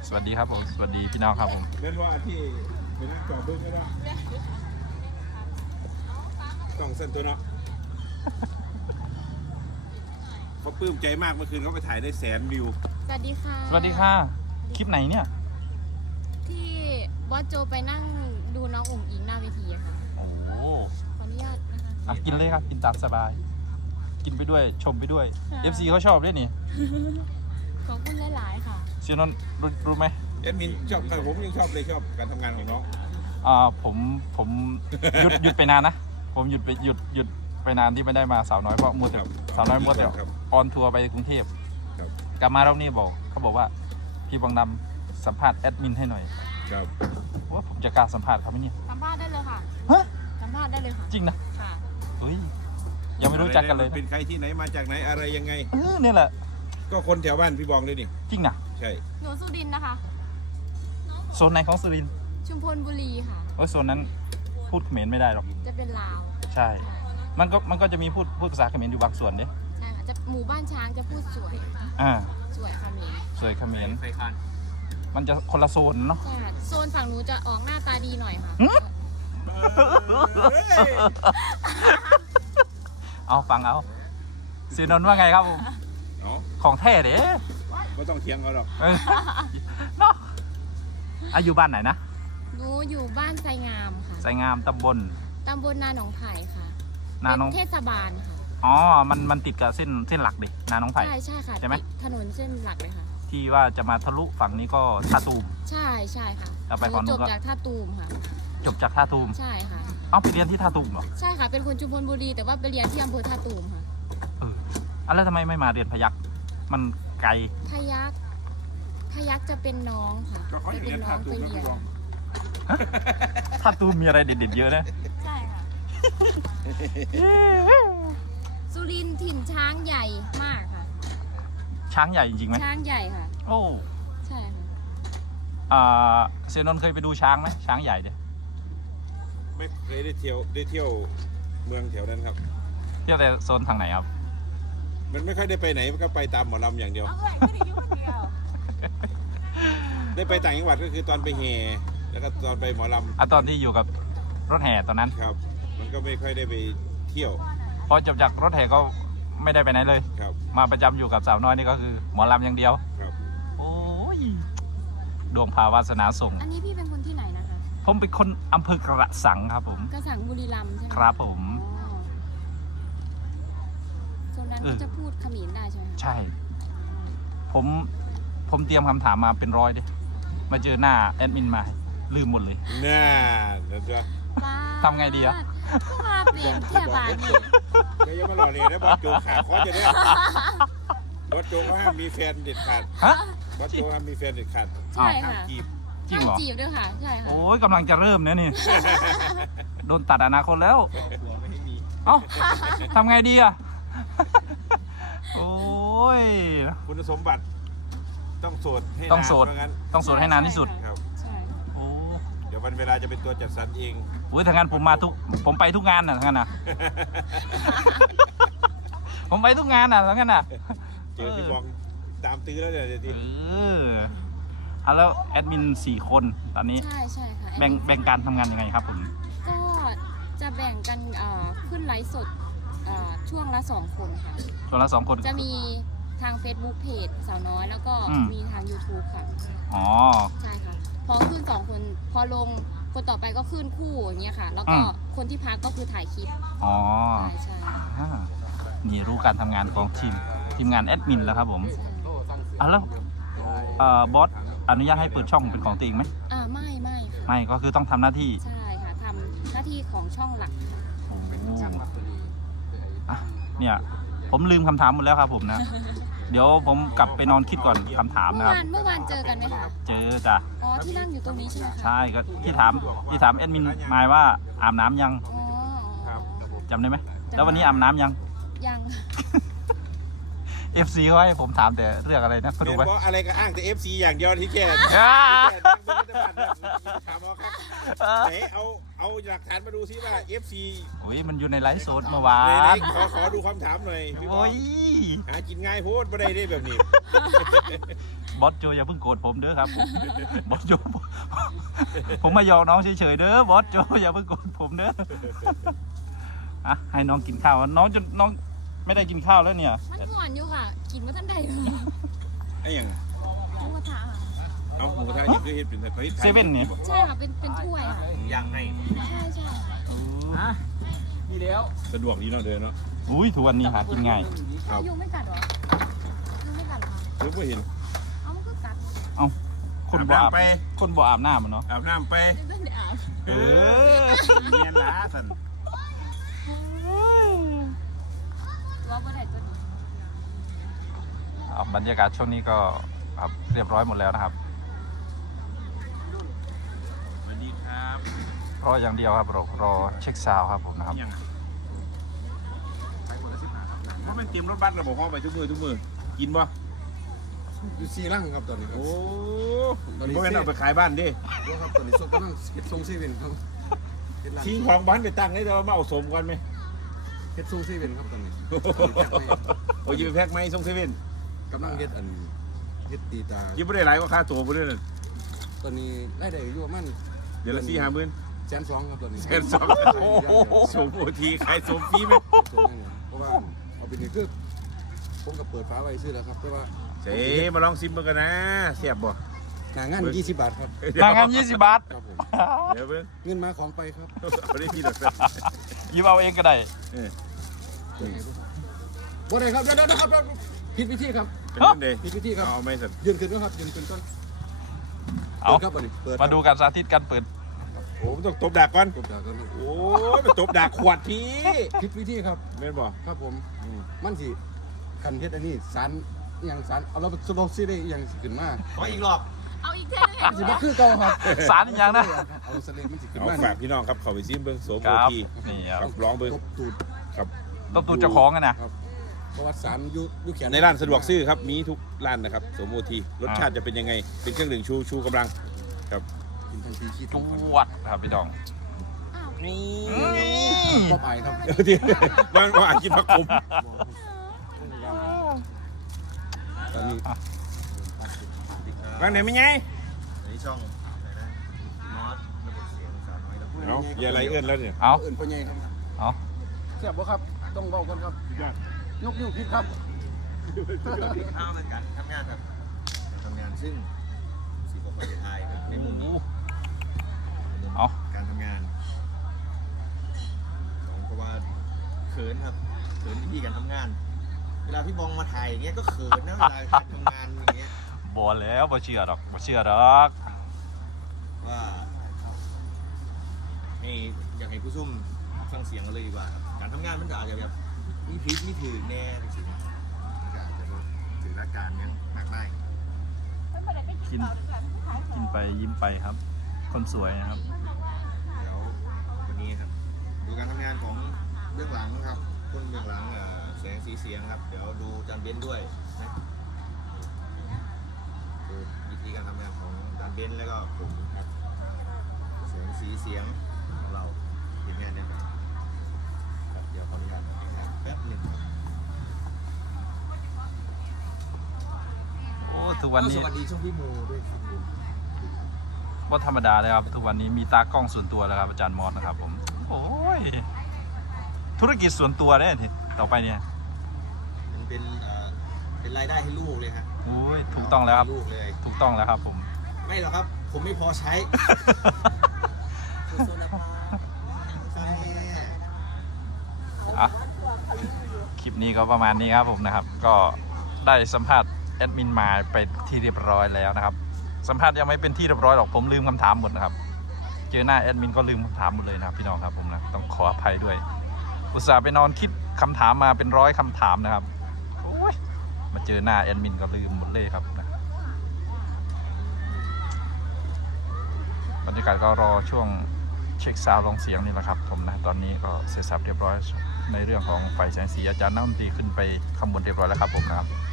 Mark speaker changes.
Speaker 1: สวัสดีครับผมสวัสดีพี่น้องครับผม
Speaker 2: เล่นว่าที่ไปนั่งจอดเบิ้งก็ได้ต้องเส้นตัวเนาะเขาปลื้มใจมากเมื่อคืนเขาไปถ่ายได้100,000 วิว
Speaker 3: สวัสดีค่ะ
Speaker 1: สวัสดีค่ะคลิปไหนเนี่ย
Speaker 3: ที่บอสโจไปนั่งดูน้องอุ๋งอิงหน้าเวทีอะค่ะ
Speaker 1: โอ้โห
Speaker 3: ขออนุญาตนะคะ
Speaker 1: อ่ะกินเลยครับกินตามสบาย กินไปด้วยชมไปด้วย FC เขาชอบด้วยนี่
Speaker 3: ขอบคุณหลาย ๆ ค่ะ
Speaker 1: เซียนนท์รู้ไหม
Speaker 2: เอ็ดมินชอบใครผมยังชอบเลยชอบการทำงานของน้อง
Speaker 1: ผมหยุดไปนานนะผมหยุดไปนานที่ไม่ได้มาสาวน้อยเพราะมัวแต่สาวน้อยมัวแต่ออนทัวร์ไปกรุงเทพ
Speaker 2: ครับ
Speaker 1: กลับมารอบนี้เขาบอกว่าพี่บังดำสัมภาษณ์แอดมินให้หน่อย
Speaker 2: ครับ
Speaker 1: ว่าผมจะกล้าสัมภาษณ์เขาไหมเนี่ย
Speaker 3: สัมภาษณ์ได้เลยค่ะ
Speaker 1: ฮะ
Speaker 3: สัมภาษณ์ได้เลยค่ะ
Speaker 1: จริงนะ
Speaker 3: ค่ะ
Speaker 1: เฮ้ยยังไม่รู้จักกันเลยนะ
Speaker 2: เป็นใครที่ไหนมาจากไหนอะไรยังไง
Speaker 1: เนี่ยแหละ
Speaker 2: ก็คนแถวบ้านพี่บองเลยนี่
Speaker 1: จริงนะ
Speaker 2: ใช่
Speaker 3: หนูสุดินทร์นะคะ
Speaker 1: โซนไหนของสุรินทร์
Speaker 3: ชุมพลบุรีค่ะ
Speaker 1: โซนนั้นพูดเขมรไม่ได้หรอก
Speaker 3: จะเป็นลาว
Speaker 1: ใช่ มันก็จะมีพูดภาษาเขมรอยู่บางส่วนเนี่ย
Speaker 3: ใช่ค่ะจะหมู่บ้านช้างจะพูดสวย สวยค่ะเมย์
Speaker 1: สวยเขมรมันจะคนละโซนเนาะ
Speaker 3: ใช่ค่ะโซนฝั่งหนูจะออกหน้าตาดีหน่อยค่ะ
Speaker 1: เอาฟังเอาเสียนนท์ว่าไงครับผม
Speaker 2: เนาะ
Speaker 1: ของแท้เด้
Speaker 2: ไม่ต้องเถียงเขาหรอก
Speaker 1: เออเนาะอายุบ้านไหนนะ
Speaker 3: หนูอยู่บ้านไซงามค่ะ
Speaker 1: ไสงามตำบล
Speaker 3: ตำบลนาหนองไผ่ค่ะ
Speaker 1: นาน้อง
Speaker 3: เป็นเทศบาลค่ะ
Speaker 1: อ๋อมันติดกับเส้นหลักดินาน้องไผ่
Speaker 3: ใช่ค่ะ
Speaker 1: ใช่ไหม
Speaker 3: ติดถนนเส้นหลักเลยค่ะ
Speaker 1: ที่ว่าจะมาทะลุฝั่งนี้ก็ท่าตูม
Speaker 3: ใช่ค่ะ
Speaker 1: แล้วไป
Speaker 3: ห
Speaker 1: ฝั่
Speaker 3: นู
Speaker 1: งนู้
Speaker 3: จ
Speaker 1: น
Speaker 3: บ
Speaker 1: ก็
Speaker 3: จากท่าตูมค่ะ
Speaker 1: จบจากท่าตูม
Speaker 3: ใช่ค่ะ
Speaker 1: เอาไปเรียนที่ท่าตูมเหรอ
Speaker 3: ใช่ค่ะ เป็นคนชุมพลบุรีแต่ว่าไปเรียนที่อำเภอท่าตูมค่ะ
Speaker 1: เออแล้วทำไมไม่มาเรียนพยัคฆ์มันไกล
Speaker 3: พยักจะเป็นน้องค่ะ
Speaker 2: ก็เขาอ
Speaker 3: จะ
Speaker 2: ย่าง
Speaker 3: เป็
Speaker 2: นี้
Speaker 3: นน้
Speaker 2: ถา
Speaker 3: อ
Speaker 2: ม
Speaker 3: ง
Speaker 2: ตู
Speaker 3: ไป
Speaker 2: มนะ
Speaker 3: เรีย
Speaker 2: พี่
Speaker 3: น
Speaker 2: บอง
Speaker 1: ท่าตูมมีอะไรเด็ดๆเยอะนะ
Speaker 3: ใช่ค่ะ สุรินทร์ถิ่นช้างใหญ่มากค่ะ
Speaker 1: ช้างใหญ่จริงๆไหม
Speaker 3: ช้างใหญ่ค่ะ
Speaker 1: โอ้
Speaker 3: ใช่ค่ะ
Speaker 1: เซียนนท์เคยไปดูช้างไหมช้างใหญ่เด้
Speaker 2: ไม่เคยได้เที่ยวเมืองแถวนั้นครับ
Speaker 1: เที่ยวแต่โซนทางไหนครับ
Speaker 2: มันไม่ค่อยได้ไปไหนมันก็ไปตามหมอลำอย่างเดียว ได้ไปต่างจังหวัดก็คือตอนไปแห่แล้วก็ตอนไปหมอล
Speaker 1: ตอนที่อยู่กับรถแห่ตอนนั้น
Speaker 2: ำครับ มันก็ไม่ค่อยได้ไปเที่ยว
Speaker 1: พอจบจากรถแห่ก็ไม่ได้ไปไหนเลย
Speaker 2: ครับ
Speaker 1: มาประจำอยู่กับสาวน้อยนี่ก็คือหมอลำอย่างเดียว
Speaker 2: ครับ
Speaker 1: โอ้ยดวงภาวาสนาส่ง
Speaker 3: อันนี้พี่เป็นคนที่ไหนนะคะ
Speaker 1: ผมเป็นคนอำเภอกระสังครับผม
Speaker 3: กระสังบุรีรัมย์ใช่ไหม
Speaker 1: ครับผม
Speaker 3: อ๋อโซนนั้นก็จะพูดเขมรได้ใช่ไหมคะ
Speaker 1: ใช่ ผมเตรียมคำถามมาเป็นร้อยดิมาเจอหน้าแอดมินมาลืมหมดเลย
Speaker 2: น่าเดี๋ยวจะ
Speaker 3: ป้า
Speaker 1: ทำไงดีอะ
Speaker 3: ก็มาเปลี่ยนแค่บานนี่
Speaker 2: เดี๋ยวยังมาหล่อเลยนะบอสโจขาคอจะได้บอสโจเขาห้ามมีแฟนเด็ดขาด
Speaker 1: ฮะ
Speaker 2: บอสโจห้ามมีแฟนเด็ดขาด
Speaker 3: ใช่
Speaker 2: ห้าม
Speaker 3: ค่ะ
Speaker 2: จีบ
Speaker 1: จริงเหรอ
Speaker 3: ห้ามจีบด้วยค่ะ ใช่ค่ะ
Speaker 1: โอ้ยกำลังจะเริ่มเนี่ยนี่ โดนตัดอนาคตแล้ว เอ้าทำไงดีอะโอ้ย
Speaker 2: คุณสมบัติต้องโสดให้
Speaker 1: ต้องโสด
Speaker 2: นานเพราะงั้น
Speaker 1: ต้องโสดให้นานที่สุด
Speaker 2: ครับ
Speaker 3: ใช่
Speaker 1: โอ้
Speaker 2: เดี๋ยววันเวลาจะเป็นตัวจัดสรรเอง
Speaker 1: ยถ้างั้นผมไปทุกงานน่ะถ้างั้นน่ะ ผมไปทุกงานน่ะถ้างั้นน่ะ
Speaker 2: เจอพี่บองตามตื้อแล้วเดี๋ยวที
Speaker 1: แล้วแอดมิน4 คนตอนนี้
Speaker 3: ใช่ค่ะ
Speaker 1: แบ่งการทำงานยังไงครับผม
Speaker 3: ก็จะแบ่งกันขึ้นไลฟ์สดช่วงละ 2 คนค่ะ
Speaker 1: ส่วนละ2 คน
Speaker 3: จะมีทาง Facebook เพจสาวน้อย แล้วก็
Speaker 1: อืม
Speaker 3: มีทาง YouTube ค่ะ
Speaker 1: อ๋อ
Speaker 3: ใช่ค่ะ พอขึ้น 2 คน พอลงคนต่อไปก็ขึ้นคู่อย่างเงี้ยค่ะ แล้วก็คนที่พักก็คือถ่ายคลิป
Speaker 1: อ๋อ
Speaker 3: ใช่
Speaker 1: อ่านี่รู้การทำงานของทีมงานแอดมินแล้วครับผมแล้วบอสอนุญาตให้เปิดช่องเป็นของตัวเองไหม
Speaker 3: ไม่ค่ะ
Speaker 1: ไม่ก็คือต้องทำหน้าที่
Speaker 3: ใช่ค่ะทำหน้าที่ของช่องหลักค่ะ
Speaker 1: โอ้อ่ะเนี่ยผมลืมคำถามหมดแล้วครับผมนะ เดี๋ยวผมกลับไปนอนคิดก่อนคำถามนะครับ
Speaker 3: เมื่อวานเจอกันไหมคะ
Speaker 1: เจอจ้ะ
Speaker 3: อ๋อที่นั่งอยู่ตรงนี้ใช่ไหมคะ
Speaker 1: ใช่ก็ที่ถามแอดมินมายว่าอาบน้ำยัง
Speaker 3: อ๋อ
Speaker 1: จำได้ไหมแล้ววันนี้อาบน้ำยัง
Speaker 3: ยัง
Speaker 1: เ FC เขาให้ผมถามแต่เรื่องอะไรนะคุณ
Speaker 2: เรี
Speaker 1: รู้
Speaker 2: ยน
Speaker 1: ไหม
Speaker 2: ว่าอะไรก็อ้างแต่ FC อย่างเดียวที่แค่
Speaker 1: อ่า
Speaker 2: ถามเอาครับไหนเอาหลักฐานมาดูซิว่า FC
Speaker 1: โอ้ยมันอยู่ในไลฟ์สดเมื่อวา
Speaker 2: ไหน
Speaker 1: น
Speaker 2: ขอดูคำถามหน่อยพี่บอ
Speaker 1: โอ้
Speaker 2: ล
Speaker 1: ย
Speaker 2: หากินง่ายโพดไม่ได้แบบนี้
Speaker 1: บอสโจอย่าเพิ่งโกรธผมเด้อครับบอสโจผมมาหยอกน้องเฉยๆเด้อบอสโจอย่าเพิ่งโกรธผมเด้ออ่ะให้น้องกินข้าวน้องจนน้องไม่ได้กินข้าวแล้วเนี่ย
Speaker 3: มันห่อนอยู่ค่ะ กินมาท่านใดเลย
Speaker 2: ไอ้ยัง
Speaker 3: หมูกระทะค่ะ
Speaker 2: เอาหมูกระทะยังคือเห็ดเป็นแต่เฮ็ด
Speaker 1: เซเว่นเนี่ย
Speaker 3: ใช่ค่ะเป็นถ้วยค่ะ
Speaker 2: อย่างไง
Speaker 3: ใช่ใช่
Speaker 4: ดีแล้ว
Speaker 2: สะดวกดีเนาะเดินเนาะ
Speaker 1: อุ้ยทุกวันนี้หากินง่าย
Speaker 2: ครับ
Speaker 3: ยุงไม่กัดเหรอยุงไม่กัดเหรอคะ
Speaker 2: เดี๋ยวไม่เห็น
Speaker 3: เอามันก็กัด
Speaker 1: คนบ่อาบ
Speaker 2: ไป
Speaker 1: คนบ่อาบน้ำมันเนาะ
Speaker 2: อาบน้ำไป
Speaker 3: เล่นได้อาบ
Speaker 1: เออ
Speaker 2: เมียนหลาสัน
Speaker 3: ว่าบ่ได้ตัวนี้
Speaker 1: เอาบรรยากาศช่วงนี้ก็ครับเรียบร้อยหมดแล้วนะครับ
Speaker 2: สวัสดีครับ
Speaker 1: รออย่างเดียวครับรอเช็คซาวด์ครับผมนะครับ
Speaker 2: ยังไปคนละ15ครับเพราะมันเตรียมรถบัสระบบห้องไปทุกมือกินบ่
Speaker 4: อยู่ซีรั่งครับตอนนี้ครับ
Speaker 2: โอ้
Speaker 4: ตอนนี้
Speaker 2: เพราะงั้นเอาไปขายบ้านดิ
Speaker 4: รู้ครับตอนนี้ส่งกำลังเฮ็ดส่งเซเว่นครับเฮ็ดร้าน
Speaker 2: ทิ้งของบ้านไปตั้งให้เรามาเอาสมก่อนไหม
Speaker 4: เฮ็ดส่งเซเว่นครับตอนนี้
Speaker 2: โอ้ยยืมแพ็กไหมส่งเซเว่น
Speaker 4: กำลังเฮ็ดเฮ็ดตีตา
Speaker 2: ยืมไม่ได้หลายก็ค่าตัวไปด้วยนั่น
Speaker 4: ตอนนี้รายได้อยู่ประมาณ
Speaker 2: เดี๋ยวละ4-5 หมื่น
Speaker 4: 120,000ครับตอนนี้
Speaker 2: 120,000 สมโอทีขายสมฟรีไหม
Speaker 4: เพราะว่าเอาเป็นนี่คือผมก็เปิดฟ้าไว้ซื้อแล้วครับแต่ว่า
Speaker 2: เจ๊มาลองซิมมากันนะเสียบบ่
Speaker 4: หางาน20 บาทครับ
Speaker 1: ทางงาน20 บาท
Speaker 4: ครับผม
Speaker 2: เดี๋ยวเพิ่ง
Speaker 4: เงินมาของไปครับ
Speaker 2: เอาได้ทีละ
Speaker 1: หยิบเอาเองก็ได้
Speaker 4: บ่ได้ครับเดี๋ยวนะครับผิดวิธีครับ
Speaker 2: เป็นเรื่องเดย์
Speaker 4: ผิดวิธีครับ
Speaker 2: เอาไม่สัน
Speaker 4: ยืนขึ้นนะครับยืนขึ้นก่อน
Speaker 1: เอา
Speaker 4: ครับอันนี้เปิด
Speaker 1: มาดูการสาธิตการเปิด
Speaker 2: โอ้ต้องตบดากก่อน
Speaker 4: กบดากัน
Speaker 2: โอ้ยไปตบดากขวดที
Speaker 4: ผิดวิธีครับ
Speaker 2: แม่นบ่
Speaker 4: ครับผมมันสิคันเฮ็ดอันนี้สารอหย่างสารเอาเราไปสโลซี่ได้อหย่างสิขึ้นมา
Speaker 2: ขออีกรอบ
Speaker 3: เอาอีกเท่านึง
Speaker 4: สิบ่คือเก่าครับ
Speaker 1: สารอีกอย่างนะ
Speaker 4: เอาสเลมันสิขึ้น
Speaker 2: เอา
Speaker 4: มา
Speaker 2: ฝากพี่น้องครับเขาไปซิมเบิ้งโสม
Speaker 1: ค
Speaker 2: โอ
Speaker 1: รับ
Speaker 2: ที
Speaker 1: นี่ค
Speaker 2: ค
Speaker 1: รั
Speaker 2: รั
Speaker 1: บบ
Speaker 2: ร้องเบิ้ง
Speaker 4: ตบตูด
Speaker 2: ครับ
Speaker 1: ต้องตูดเจ้าของกันนะครับ
Speaker 4: เพราะว่าสารอยู่แขน
Speaker 2: ในร้านสะดวกซื้อครับมีทุกร้านนะครับโสมโอทีรสชาติจะเป็นยังไงเป็นเครื่องดื่มชูกำลังครับ
Speaker 4: กินทันทีที่
Speaker 1: จ
Speaker 4: ต้องฟัน
Speaker 1: วดครับพี่น้อง
Speaker 3: อ้าว
Speaker 4: บ๊อบไอครับ
Speaker 2: เดี๋ยวทีว่าอ่านกินผักขม
Speaker 4: ตอนนี้
Speaker 2: บางไหนไม่ไง
Speaker 5: ในช่องอะไรนะมอสระบบเสียงสาวน้อยลำพูน
Speaker 2: เอาอย่าไรเอื้อนแล้วเนี่ย
Speaker 1: เอา
Speaker 4: เอื่นพ่อใหญ่ครับ
Speaker 1: เอา
Speaker 4: แซ่บบ่ครับต้องเว้ากันครับยกนิ้วผิดครับ
Speaker 5: ข้าวเป็นการทำงานครับการทำงานซึ่งสีบอกว่าจะทายครับในมุมนี้
Speaker 1: เอา
Speaker 5: การทำงานสองเพราะว่าเขินครับเขินวิธีการทำงาน เวลาพี่บองมาถ่ายอย่างเงี้ยก็เขินนะเวลาการทำงานอย่างเงี้ย
Speaker 1: บอแล้วบ่เชื่อดอกบ่เชื่อดอก
Speaker 5: ว่าให้อยากให้ผู้ซุ่มฟังเสียงกันเลยดีกว่าครับการทำงานมันก็อาจจะแบบมีพลิกมีถือแน่จริงๆมันก็อาจจะแบบถือหลักการยังมากมาย
Speaker 1: กินไปยิ้มไปครับ คนสวยนะครับ
Speaker 5: เดี๋ยววันนี้ครับดูการทำงานของเบื้องหลังครับคนเบื้องหลังแสงสีเสียงครับเดี๋ยวดูจานเบนซ์ด้วยนะดูวิธีการทำงานของจานเบนซ์แล้วก็ผมครับแสงสีเสียงของเราทีมงานได้ไหมครับเดี๋ยวขออนุญาตแป๊บหนึ่งครับ
Speaker 1: โอ้ทุกวันนี้
Speaker 5: สวัสดีช่องพี่โมด้วยครับผม
Speaker 1: ว่าธรรมดาเลยครับทุกวันนี้มีตากล้องส่วนตัวแล้วครับอาจารย์มอสนะครับผมโอ้ยธุรกิจส่วนตัวเนี่ยต่อไปเนี่ย
Speaker 5: มันเป็นรายได้ให้ลูกเลยครับ
Speaker 1: โอ้ยถูกต้องแล้วครับ
Speaker 5: ลูกเลย
Speaker 1: ถูกต้องแล้วครับผม
Speaker 5: ไม่หรอกครับ ผมไม่พอใช้โซนภาแม่
Speaker 1: อ่ะคลิปนี้ก็ประมาณนี้ครับผมนะครับ ก็ได้สัมภาษณ์แอดมินมาไปที่เรียบร้อยแล้วนะครับ สัมภาษณ์ยังไม่เป็นที่เรียบร้อยหรอกผมลืมคำถามหมดนะครับ เจอหน้าแอดมินก็ลืมคำถามหมดเลยนะครับพี่น้องครับผมนะต้องขออภัยด้วยอุตส่าห์ไปนอนคิดคำถามมาเป็น100คำถามนะครับโอ้ยมาเจอหน้าแอดมินก็ลืมหมดเลยครับนะบรรยากาศก็รอช่วงเช็คซาวด์ลองเสียงนี่แหละครับผมนะตอนนี้ก็เสร็จสับเรียบร้อยในเรื่องของไฟแสงสีอาจารย์นักดนตรีขึ้นไปข้างบนเรียบร้อยแล้วครับผมนะครับ